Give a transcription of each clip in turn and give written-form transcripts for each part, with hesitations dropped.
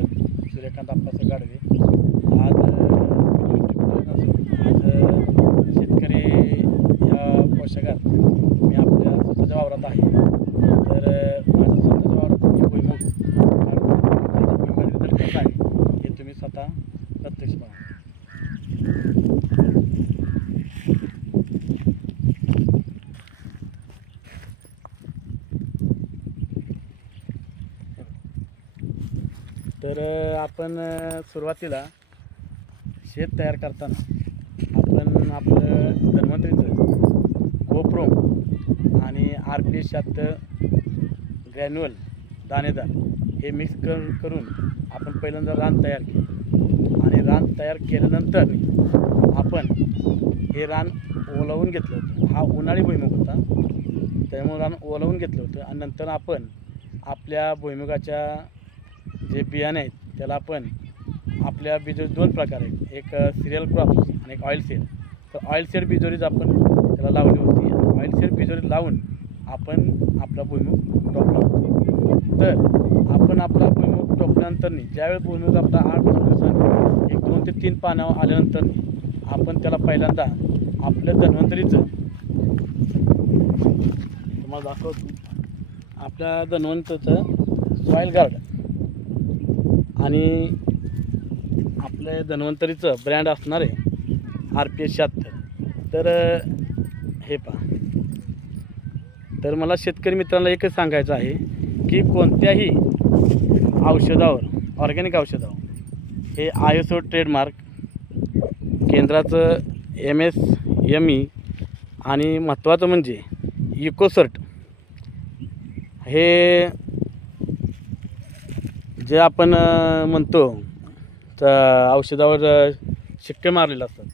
Distributor Suryakant Appasaheb Gadve. आज शेतकरी या पोषकात मी आपल्या स्वतःच्या वावरात आहे. तर माझ्या स्वतःच्या वावरात मी भुईमूग रिझल्ट कसा आहे हे तुम्ही स्वतः प्रत्यक्ष पहा. तर आपण सुरुवातीला शेत तयार करताना आपण आपलं धन्वंतरीचं गोप्रोम आणि RPS 76 ग्रॅन्युअल दाणेदार हे मिक्स करून आपण पहिल्यांदा रान तयार केलं. आणि रान तयार केल्यानंतर आपण हे रान ओलवून घेतलं होतं. हा उन्हाळी भुईमुग होता, त्यामुळे रान ओलवून घेतलं होतं. आणि नंतर आपण आपल्या भुईमुगाच्या जे बियाणे आहेत त्याला आपण आपल्या बिजोरी दोन प्रकार आहेत, एक सिरियल क्रॉप्स आणि एक ऑइल सीड. तर ऑइल सीड बिजोरीच आपण त्याला लावली होती. आणि ऑइल सीड बिजोरी लावून आपण आपला भुईमुग टोकला होता. तर आपण आपला भुईमुग टोकल्यानंतर ज्यावेळी भुईमुग आपला 8-9 दिवसांनी 1, 2 ते 3 पानं आल्यानंतर आपण त्याला पहिल्यांदा आपलं धन्वंतरीचं तुम्हाला दाखवतो. आपल्या धन्वंतरीचं सॉईल गार्ड आणि आपल्या धन्वंतरीचं ब्रँड असणार आहे RPS 76. तर हे पहा. तर मला शेतकरी मित्रांना एकच सांगायचं आहे की कोणत्याही औषधावर, ऑर्गॅनिक औषधावर हे ISO ट्रेडमार्क, केंद्राचं MSME आणि महत्त्वाचं म्हणजे इकोसर्ट हे जे आपण म्हणतो तर औषधावर शिक्के मारलेले असतात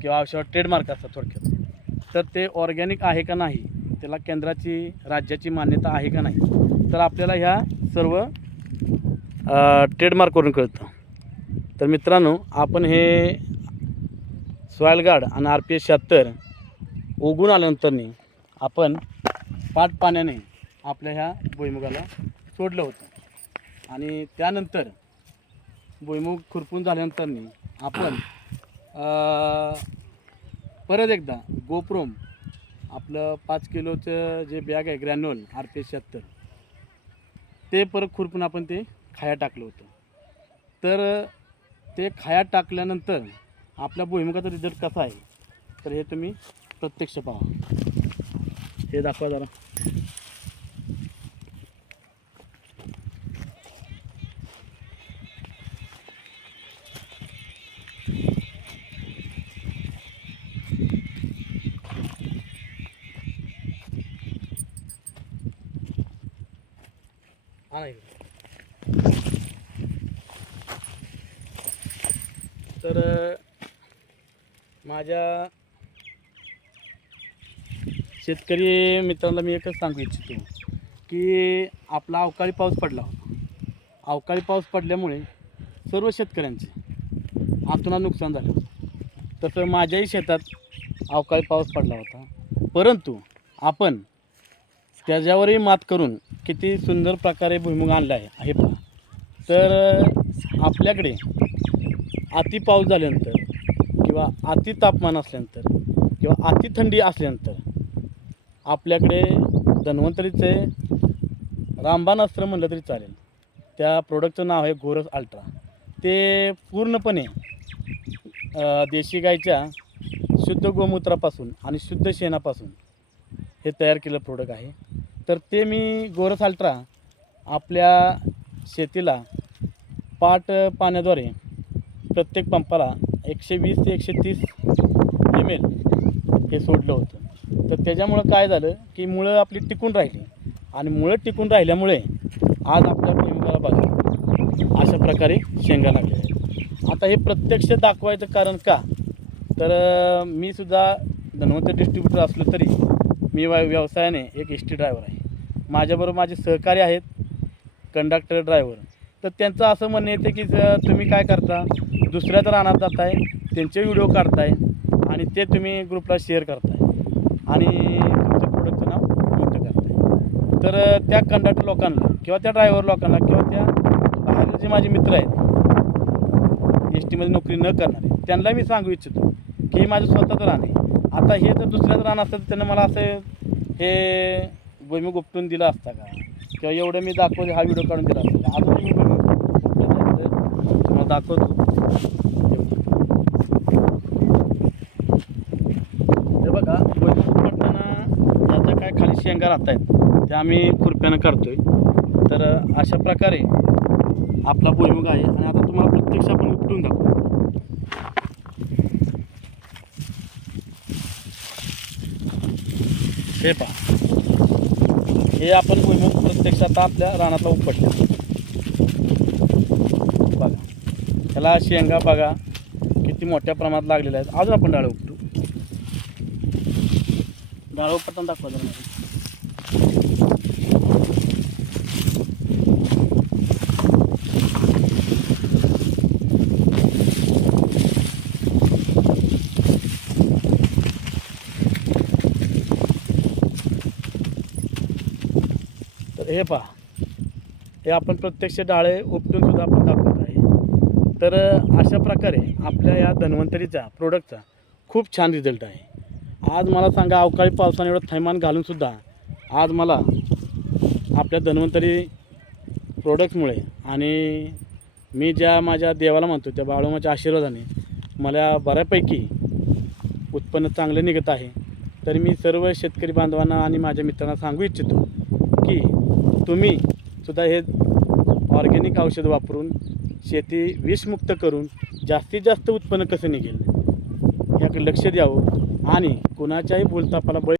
किंवा औषधावर ट्रेडमार्क असतात थोडक्यात. तर ते ऑर्गॅनिक आहे का नाही, त्याला केंद्राची, राज्याची मान्यता आहे का नाही, तर आपल्याला ह्या सर्व ट्रेडमार्कवरून कळतं. तर मित्रांनो, आपण हे सॉईल गार्ड आणि RPS 76 उगून आल्यानंतर आपण पाट पाण्याने आपल्या ह्या भुईमुगाला सोडलं होतं. आणि त्यानंतर भुईमुग खुरपून झाल्यानंतर आपण परत एकदा गोप्रोम आपलं 5 किलोचं जे बॅग आहे ग्रॅन्युअल RPS 76 ते परत खुरपून आपण ते खाया टाकलं होतं. तर ते खाया टाकल्यानंतर आपल्या भुईमुगाचा रिझल्ट कसा आहे तर हे तुम्ही प्रत्यक्ष पहा. हे दाखवा जरा. तर माझ्या शेतकरी मित्रांना मी एकच सांगू इच्छितो की आपला अवकाळी पाऊस पडला होता. अवकाळी पाऊस पडल्यामुळे सर्व शेतकऱ्यांचे आतून नुकसान झालं. तसं माझ्याही शेतात अवकाळी पाऊस पडला होता, परंतु आपण त्याच्यावरही मात करून किती सुंदर प्रकारे भुईमुग आणला आहे पहा. तर आपल्याकडे अति पाऊस झाल्यानंतर किंवा अति तापमान असल्यानंतर किंवा अति थंडी असल्यानंतर आपल्याकडे धन्वंतरीचे रामबाण अस्त्र म्हणलं तरी चालेल, त्या प्रोडक्टचं नाव आहे गोरस अल्ट्रा. ते पूर्णपणे देशी गाईच्या शुद्ध गोमूत्रापासून आणि शुद्ध शेणापासून हे तयार केलेलं प्रोडक्ट आहे. तर ते मी गोरस अल्ट्रा आपल्या शेतीला पाट पाण्याद्वारे प्रत्येक पंपाला 120 ते 130 ml हे सोडलं होतं. तर त्याच्यामुळं काय झालं की मुळं आपली टिकून राहिली. आणि मुळं टिकून राहिल्यामुळे आज आपल्या भुईमुगाला बघा अशा प्रकारे शेंगा लागल्या आहेत. आता हे प्रत्यक्ष दाखवायचं कारण का, तर मी सुद्धा धन्वंतरी डिस्ट्रीब्युटर असलो तरी मी व्यवसायाने एक ST ड्रायव्हर आहे. माझ्याबरोबर माझे सहकारी आहेत कंडक्टर ड्रायव्हर. तर त्यांचं असं म्हणणं येते की तुम्ही काय करता, दुसऱ्याच्या रानात जाताय, त्यांचे व्हिडिओ काढताय आणि ते तुम्ही ग्रुपला शेअर करताय आणि तुमच्या प्रोडक्टचं नाव मोठं करताय. तर त्या कंडक्टर लोकांना किंवा त्या ड्रायव्हर लोकांना किंवा त्या खाली जे माझे मित्र आहेत एस टीमध्ये नोकरी न करणारे त्यांना मी सांगू इच्छितो की हे माझं स्वतःचं रान आहे. आता हे जर दुसऱ्याचं रान असतं तर त्यांना मला असं हे भुईमुग उपटून दिला असता का किंवा एवढं मी दाखवलं हा व्हिडिओ काढून दिला असता का. अजून मी तुम्हाला दाखवतो. हे बघा भुईमुग उपटताना ज्याच्या काय खाली शेंगा राहत आहेत त्या आम्ही खुरप्यानं काढतोय. तर अशा प्रकारे आपला भुईमुग आहे आणि आता तुम्हाला प्रत्यक्ष आपण उपटून दाखवू. हे पहा, हे आपण भुईमुग प्रत्यक्ष आता आपल्या रानातला उपटलं बघा. त्याला शेंगा बघा किती मोठ्या प्रमाणात लागलेल्या आहेत. अजून आपण डाळ उपटू. डाळ उपटताना दाखवा जरा मला. हे पहा, हे आपण प्रत्यक्ष डाळे उपटून सुद्धा आपण दाखवत आहे. तर अशा प्रकारे आपल्या या धन्वंतरीच्या प्रोडक्टचा खूप छान रिझल्ट आहे. आज मला सांगा अवकाळी पावसाने एवढं थैमान घालूनसुद्धा आज मला आपल्या धन्वंतरी प्रोडक्टमुळे आणि मी ज्या माझ्या देवाला म्हणतो त्या बाळूमाच्या आशीर्वादाने मला बऱ्यापैकी उत्पन्न चांगलं निघत आहे. तर मी सर्व शेतकरी बांधवांना आणि माझ्या मित्रांना सांगू इच्छितो की तुम्ही सुद्धा हे ऑर्गॅनिक औषध वापरून शेती विषमुक्त करून जास्तीत जास्त उत्पन्न कसं निघेल याकडे लक्ष द्यावं आणि कुणाच्याही भूलथापाला बळी